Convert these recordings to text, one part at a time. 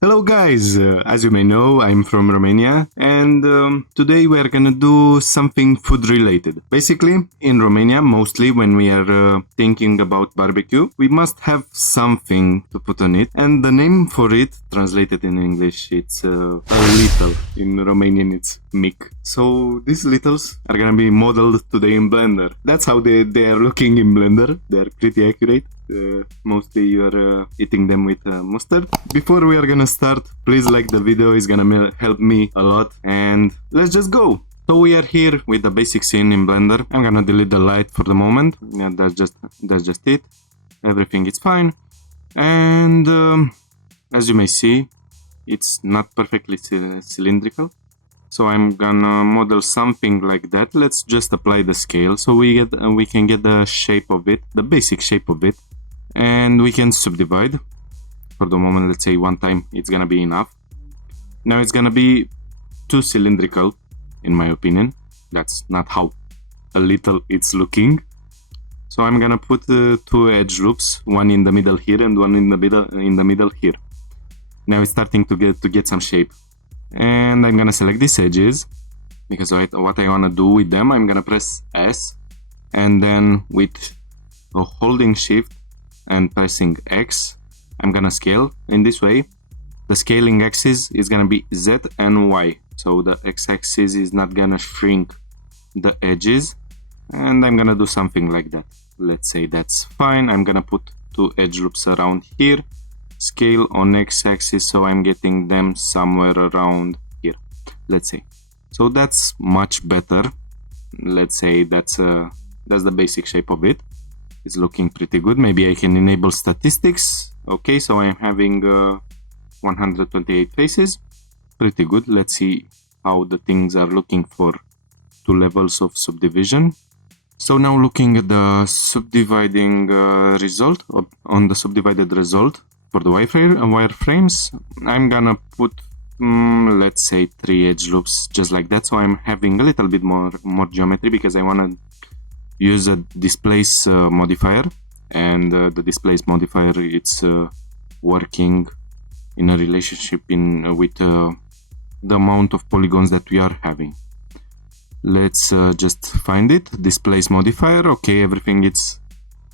Hello guys, as you may know, I'm from Romania and today we are gonna do something food related. Basically, in Romania, mostly when we are thinking about barbecue, we must have something to put on it, and the name for it, translated in English, it's a little. In Romanian it's mic. So these littles are gonna be modeled today in Blender. That's how they are looking in Blender. They're pretty accurate. Mostly you are eating them with mustard. Before we are gonna start, please like the video, it's gonna help me a lot, and let's just go. So we are here with the basic scene in Blender. I'm gonna delete the light for the moment. Yeah, that's just it. Everything is fine, and as you may see, it's not perfectly cylindrical. So I'm gonna model something like that. Let's just apply the scale so we can get the shape of it, the basic shape of it, and we can subdivide. For the moment, let's say one time it's gonna be enough. Now it's gonna be too cylindrical, in my opinion. That's not how a little it's looking. So I'm gonna put two edge loops, one in the middle here and one in the middle here. Now it's starting to get some shape. And I'm gonna select these edges because what I wanna do with them, I'm gonna press S, and then with holding Shift and pressing X, I'm gonna scale. In this way, the scaling axis is gonna be Z and Y, so the X-axis is not gonna shrink the edges, and I'm gonna do something like that. Let's say that's fine. I'm gonna put two edge loops around here, scale on X-axis, so I'm getting them somewhere around here, let's say. So that's much better. Let's say that's the basic shape of it. It's looking pretty good. Maybe I can enable statistics. Okay, so I'm having 128 faces. Pretty good. Let's see how the things are looking for two levels of subdivision. So now looking at the subdividing result, on the subdivided result for the wireframes, I'm gonna put let's say 3 edge loops just like that. So I'm having a little bit more geometry because I want to use a displace modifier, and the displace modifier, it's working in a relationship with the amount of polygons that we are having. Let's just find it, displace modifier. Okay, everything is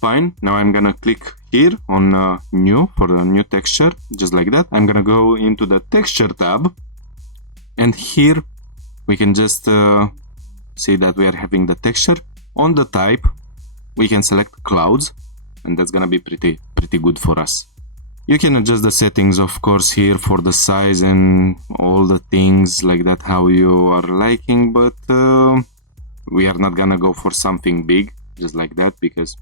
fine. Now I'm gonna click here on new for a new texture, just like that. I'm gonna go into the texture tab, and here we can just see that we are having the texture. On the type, we can select clouds, and that's gonna be pretty good for us. You can adjust the settings, of course, here for the size and all the things like that, how you are liking, but we are not gonna go for something big, just like that, because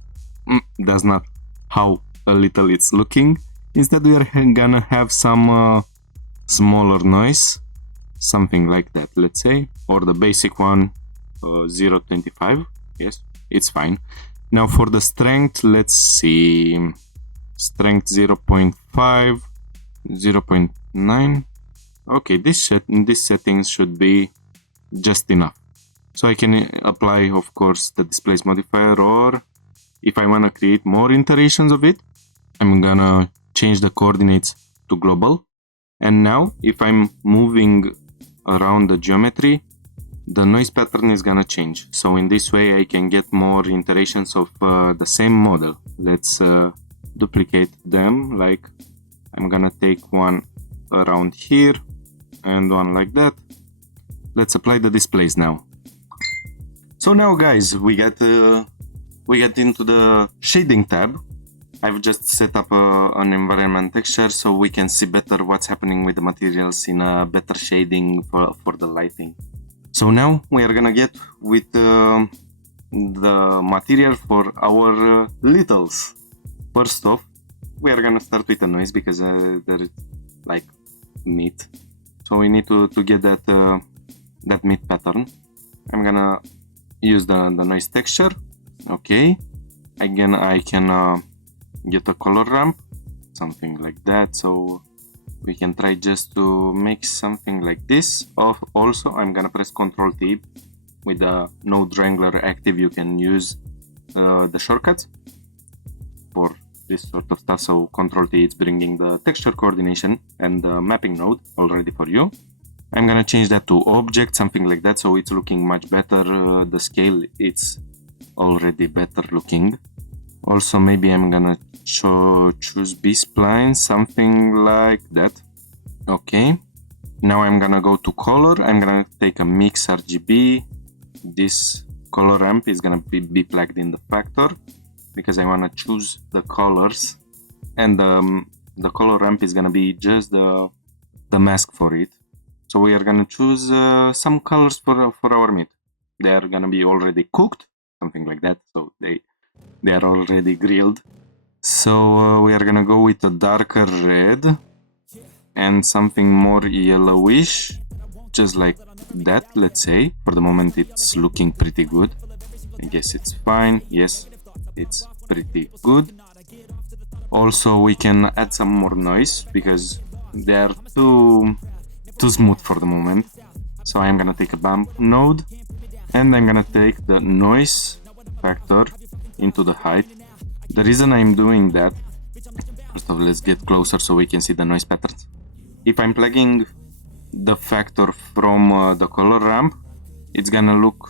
that's not how a little it's looking. Instead, we are gonna have some smaller noise, something like that, let's say, or the basic one, 0.25. Yes, it's fine. Now for the strength, let's see, strength 0.5, 0.9. Okay, this settings should be just enough. So I can apply, of course, the displace modifier, or if I want to create more iterations of it, I'm gonna change the coordinates to global. And now if I'm moving around the geometry, the noise pattern is gonna change. So in this way I can get more iterations of the same model. Let's duplicate them. Like, I'm gonna take one around here and one like that. Let's apply the displays now. So now guys, we get into the shading tab. I've just set up an environment texture so we can see better what's happening with the materials in a better shading for the lighting. So now we are gonna get with the material for our littles. First off, we are gonna start with a noise because there is like meat. So we need to get that meat pattern. I'm gonna use the noise texture. Okay. Again, I can get a color ramp, something like that. So we can try just to make something like this. Also, I'm gonna press Ctrl T. With the Node Wrangler active, you can use the shortcuts for this sort of stuff. So Control T is bringing the texture coordination and the mapping node already for you. I'm gonna change that to object, something like that, so it's looking much better. The scale, it's already better looking. Also, maybe I'm gonna choose B-spline, something like that. Okay, now I'm gonna go to color. I'm gonna take a mix RGB. This color ramp is gonna be plugged in the factor because I wanna choose the colors, and the color ramp is gonna be just the mask for it. So we are gonna choose some colors for our meat. They are gonna be already cooked, something like that. So they are already grilled. So we are gonna go with a darker red and something more yellowish, just like that. Let's say for the moment it's looking pretty good. I guess it's fine. Yes, it's pretty good. Also, we can add some more noise because they are too smooth for the moment. So I'm gonna take a bump node and I'm gonna take the noise factor into the height. The reason I'm doing that, first of all, let's get closer so we can see the noise patterns. If I'm plugging the factor from the color ramp, it's gonna look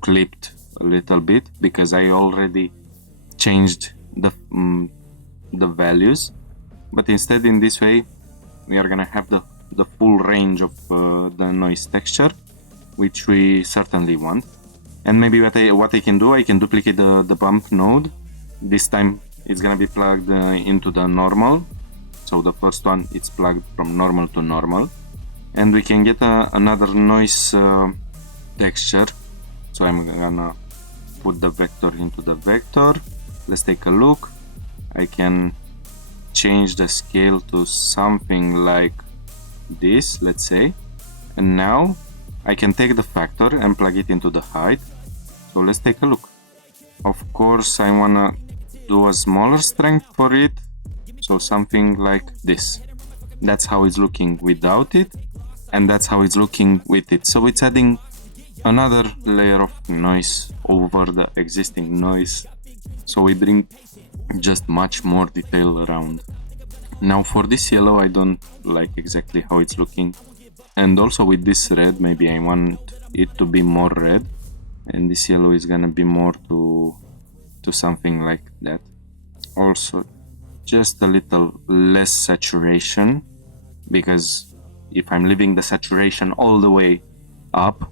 clipped a little bit because I already changed the values. But instead, in this way, we are gonna have the full range of the noise texture, which we certainly want. And maybe what I can do, I can duplicate the bump node. This time it's gonna be plugged into the normal. So the first one, it's plugged from normal to normal. And we can get another noise texture. So I'm gonna put the vector into the vector. Let's take a look. I can change the scale to something like this, let's say, and now I can take the factor and plug it into the height. So let's take a look. Of course, I wanna do a smaller strength for it, so something like this. That's how it's looking without it, and that's how it's looking with it. So it's adding another layer of noise over the existing noise, so we bring just much more detail around. Now for this yellow, I don't like exactly how it's looking. And also with this red, maybe I want it to be more red. And this yellow is gonna be more to something like that. Also, just a little less saturation, because if I'm leaving the saturation all the way up,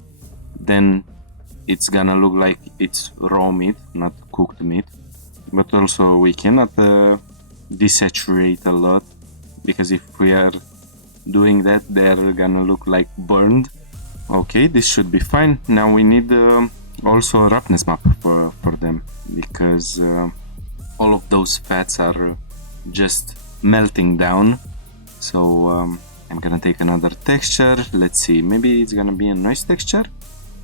then it's gonna look like it's raw meat, not cooked meat. But also we cannot desaturate a lot, because if we are doing that, they're gonna look like burned. Okay, this should be fine. Now we need also a roughness map for them, because all of those fats are just melting down. So I'm gonna take another texture. Let's see, maybe it's gonna be a noise texture.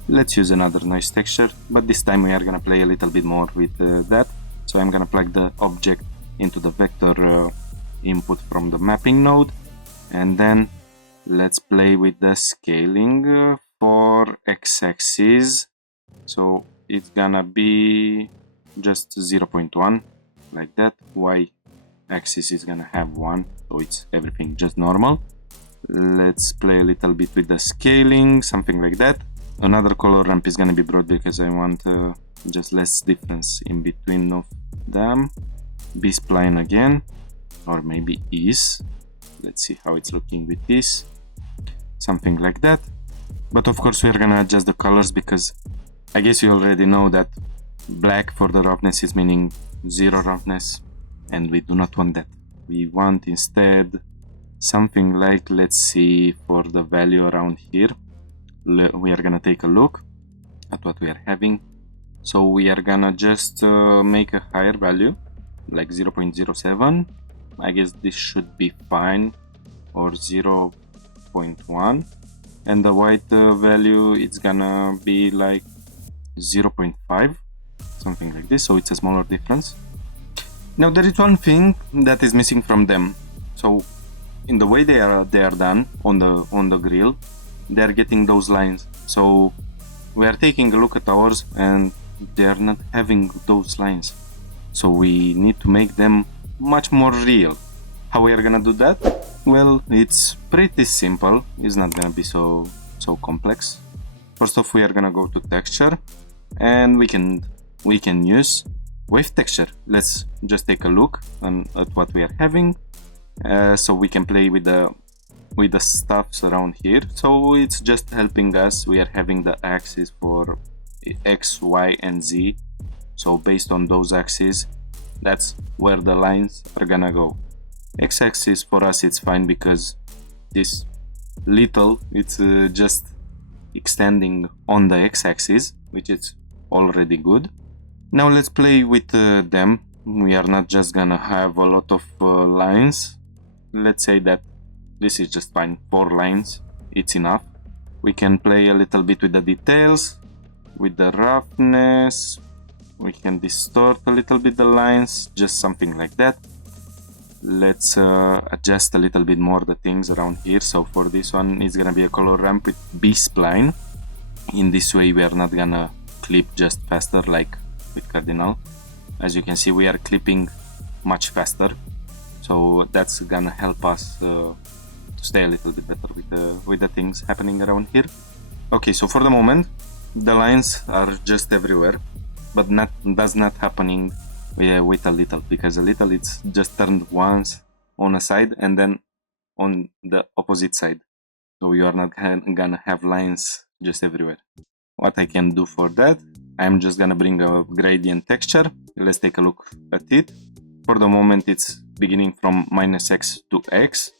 Let's use another noise texture, but this time we are gonna play a little bit more with that. So I'm gonna plug the object into the vector input from the mapping node, and then let's play with the scaling for x-axis. So it's gonna be just 0.1 like that. Y-axis is gonna have 1, so it's everything just normal. Let's play a little bit with the scaling, something like that. Another color ramp is gonna be brought because I want just less difference in between of them. B-spline again, or maybe ease. Let's see how it's looking with this, something like that. But of course we are gonna adjust the colors, because I guess you already know that black for the roughness is meaning 0 roughness, and we do not want that. We want instead something like, let's see, for the value around here, we are gonna take a look at what we are having. So we are gonna just make a higher value, like 0.07. I guess this should be fine, or 0.1. And the white value, it's gonna be like 0.5, something like this, so it's a smaller difference. Now there is one thing that is missing from them. So in the way they are done on the grill, they are getting those lines. So we are taking a look at ours and they are not having those lines. So we need to make them much more real. How we are gonna do that? Well, it's pretty simple. It's not gonna be so complex. First off, we are gonna go to texture, and we can use wave texture. Let's just take a look at what we are having. So we can play with the stuffs around here. So it's just helping us. We are having the axis for X, Y, and Z. So based on those axes, that's where the lines are gonna go. X-axis for us it's fine because this little, it's just extending on the X-axis, which is already good. Now let's play with them. We are not just gonna have a lot of lines. Let's say that this is just fine. 4 lines, it's enough. We can play a little bit with the details, with the roughness. We can distort a little bit the lines, just something like that. Let's adjust a little bit more the things around here. So for this one, it's gonna be a color ramp with B-spline. In this way, we are not gonna clip just faster like with Cardinal. As you can see, we are clipping much faster. So that's gonna help us to stay a little bit better with the things happening around here. Okay, so for the moment, the lines are just everywhere, but that's not happening with a little, because a little it's just turned once on a side and then on the opposite side. So you are not gonna have lines just everywhere. What I can do for that, I'm just gonna bring a gradient texture. Let's take a look at it. For the moment it's beginning from -x to x,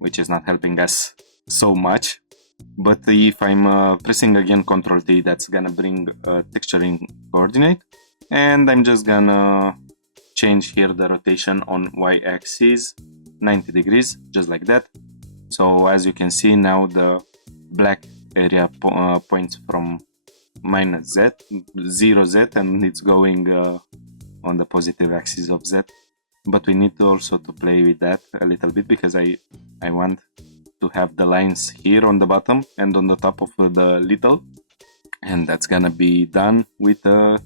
which is not helping us so much. But if I'm pressing again Ctrl T, that's gonna bring a texturing coordinate. And I'm just gonna change here the rotation on y-axis 90 degrees, just like that. So as you can see now, the black area points from -z, 0z, and it's going on the positive axis of z. But we need also to play with that a little bit, because I want to have the lines here on the bottom and on the top of the little, and that's gonna be done with a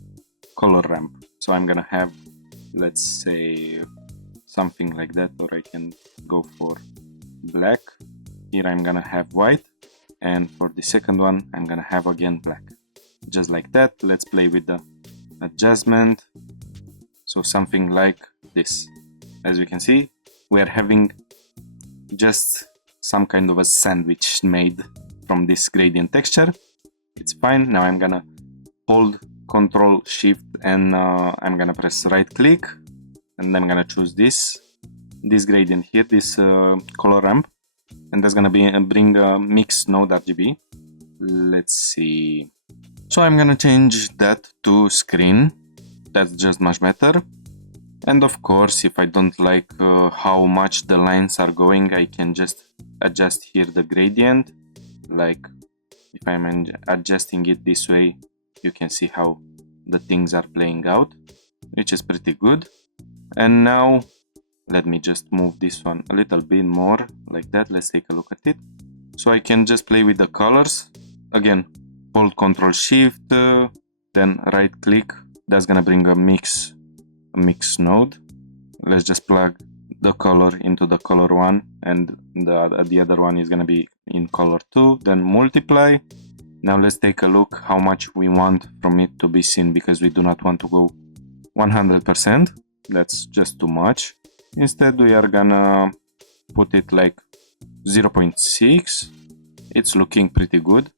color ramp. So I'm gonna have, let's say, something like that, or I can go for black. Here I'm gonna have white, and for the second one I'm gonna have again black, just like that. Let's play with the adjustment. So something like this. As you can see, we are having just some kind of a sandwich made from this gradient texture. It's fine. Now I'm gonna hold Control Shift and I'm gonna press right click, and I'm gonna choose this gradient here, this color ramp, and that's gonna bring a mix node RGB. Let's see. So I'm gonna change that to screen. That's just much better. And of course, if I don't like how much the lines are going, I can just adjust here the gradient. Like if I'm adjusting it this way, you can see how the things are playing out, which is pretty good. And now let me just move this one a little bit more like that. Let's take a look at it. So I can just play with the colors. Again, hold Control Shift, then right click. That's gonna bring a mix node. Let's just plug the color into the color 1, and the other one is gonna be in color 2. Then multiply. Now let's take a look how much we want from it to be seen, because we do not want to go 100%. That's just too much. Instead we are gonna put it like 0.6. It's looking pretty good.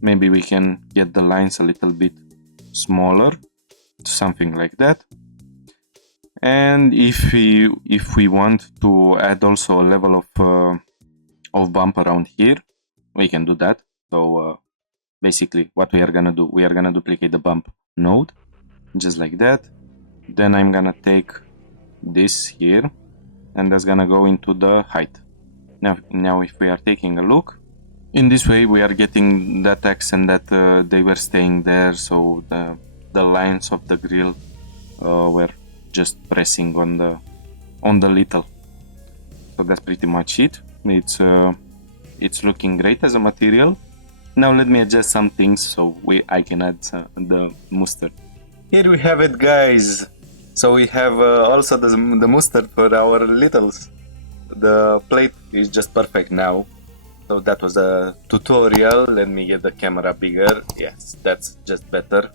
Maybe we can get the lines a little bit smaller, something like that. And if we want to add also a level of bump around here, we can do that. So basically what we are gonna do, we are gonna duplicate the bump node, just like that. Then I'm gonna take this here, and that's gonna go into the height. Now if we are taking a look, in this way we are getting that accent that they were staying there. So the lines of the grill were just pressing on the little. So that's pretty much it. It's looking great as a material. Now let me adjust some things so I can add the mustard. Here we have it, guys. So we have also the mustard for our littles. The plate is just perfect now. So that was a tutorial. Let me get the camera bigger. Yes, that's just better.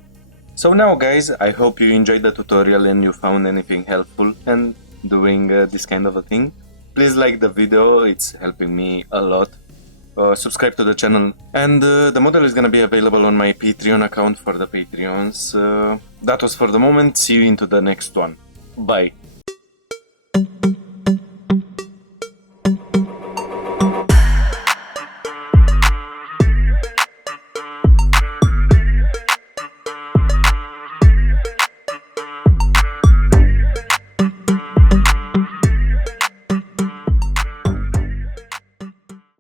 So now guys, I hope you enjoyed the tutorial and you found anything helpful and doing this kind of a thing. Please like the video, it's helping me a lot. Subscribe to the channel, and the model is gonna be available on my Patreon account for the Patreons. That was for the moment. See you into the next one. Bye.